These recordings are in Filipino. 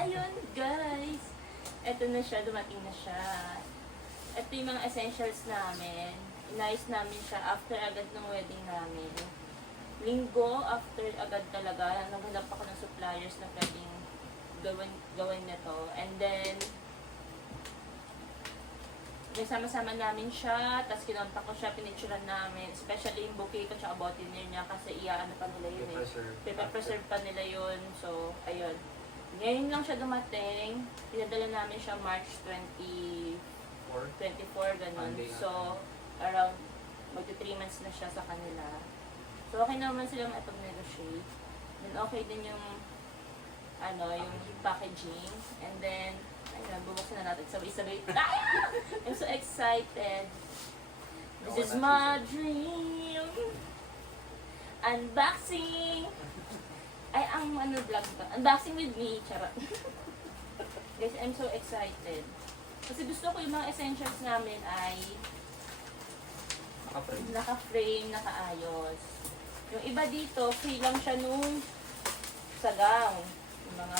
ayun guys, eto na siya, dumating na siya. Ito yung mga essentials namin. Inayos namin siya after agad ng wedding namin. Linggo, after agad talaga, naghanap ako ng suppliers na pwedeng gawin nito. And then, nagsama-sama namin siya, tapos kinontak ko siya, pinicturean namin, especially yung bouquet ko tsaka bottle niya kasi iaano pa nila yun eh. Preserve pa nila yun. So, ayun. Ngayon lang siya dumating. Pinadala namin siya March 24, ganun. So, around magto 3 months na siya sa kanila. So, okay naman silang itong negotiate. Then, okay din yung yung packaging. And then, ayun, bubuksan na natin. Sabay-sabay. I'm so excited. This is my dream. Unboxing. Ay, ang vlog ba? Unboxing with me. Charot. Guys, I'm so excited. Kasi gusto ko yung mga essentials namin ay naka-frame, naka-ayos. Yung iba dito, free lang siya nung sagang. Yung mga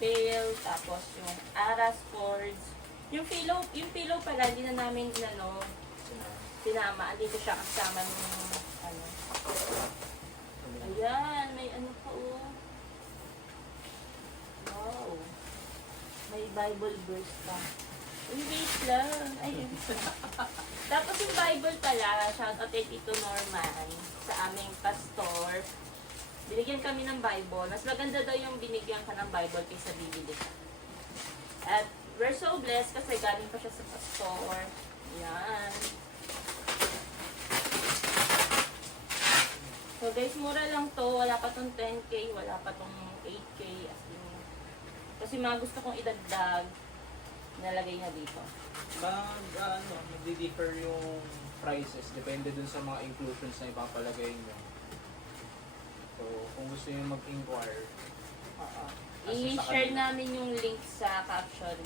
bail, tapos yung aras cords. Yung pillow pala, hindi na namin sinama. Dito siya kasama ng Ayan, may pa Wow. May Bible verse pa. Wait lang. Ayun. Tapos yung Bible pala, shout out kay Tito Norman sa aming pastor. Binigyan kami ng Bible. Mas maganda daw yung binigyan ka ng Bible kaysa bibili ka. At we're so blessed kasi galing pa siya sa pastor. Yan. So guys, mura lang to. Wala pa tong 10K, wala pa tong 8K. As in, kasi mga gusto kong idagdag, nalagay na dito. Nagdi-differ yung prices. Depende dun sa mga inclusions na ipapalagay nyo. So, kung gusto nyo mag-inquire, i-share namin yung link sa caption.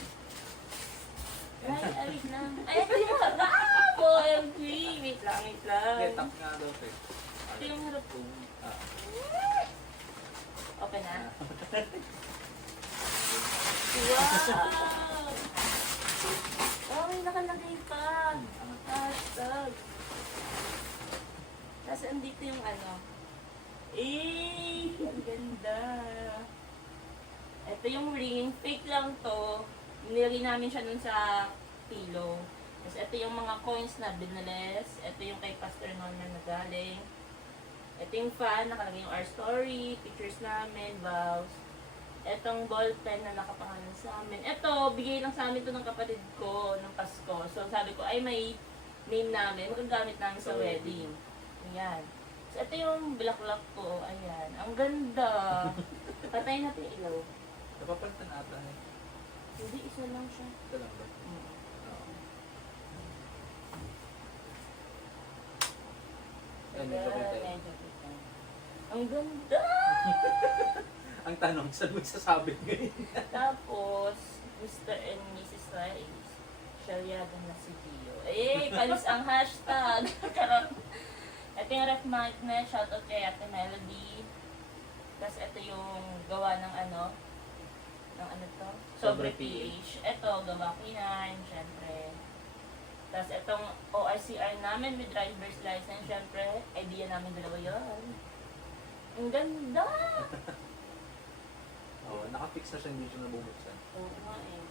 Ay, na. Ay, ito yung harap! OMG! Wait lang. tap nga daw eh. Ito yung harap po. Open na? Wow! Oh, may nakalagay pa. Hashtag. Tapos andito yung ang ganda. Ito yung ring. Fake lang to. Nilagay namin siya nun sa pillow. Tapos ito yung mga coins na binales. Ito yung kay Pastor Norman na galing. Ito yung fan. Nakalagay yung our story. Pictures namin. Vows. Etong ball pen na nakapangalan sa amin. Ito, bigay lang sa amin to ng kapatid ko ng Pasko. So sabi ko, ay may name namin. Magagamit namin sa wedding. Ayan. So ito yung bulaklak ko. Ayan. Ang ganda. Patay natin yung ilaw. Napapalitan ata eh. Hindi, isa lang siya. Ito lang ba? Medyo kita. Ang ganda! Ang tanong, saan mo sasabi ngayon? Tapos, Mr. and Mrs. Rice, Shalyagan na si Gio. Kalis ang hashtag. Ito yung ref magnet, shoutout kay Ate Melody. Tapos ito yung gawa ng to? Sobre PH. Ito, gawa ko yan, syempre. Tapos itong ORCR namin with driver's license, syempre, idea namin dalawa yun. Ang ganda! Naka-fix na siya, hindi siya nabubuksan. Oo nga eh.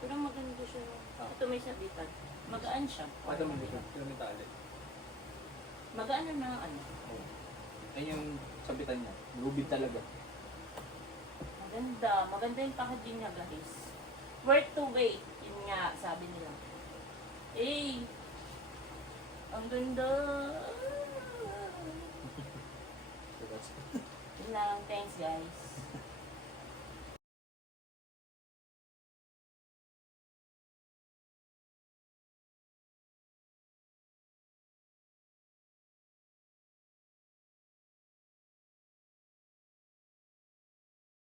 Pero maganda siya. Ito may sabitan. Magaan siya. Ito mo dito, kilometale. Magaan yung mga Ayun yung sabitan niya. Lubid talaga. Maganda. Maganda yung packaging niya, guys. Worth to wait. Yun nga, sabi nila. Ang ganda. So that's Yun lang. Thanks, guys.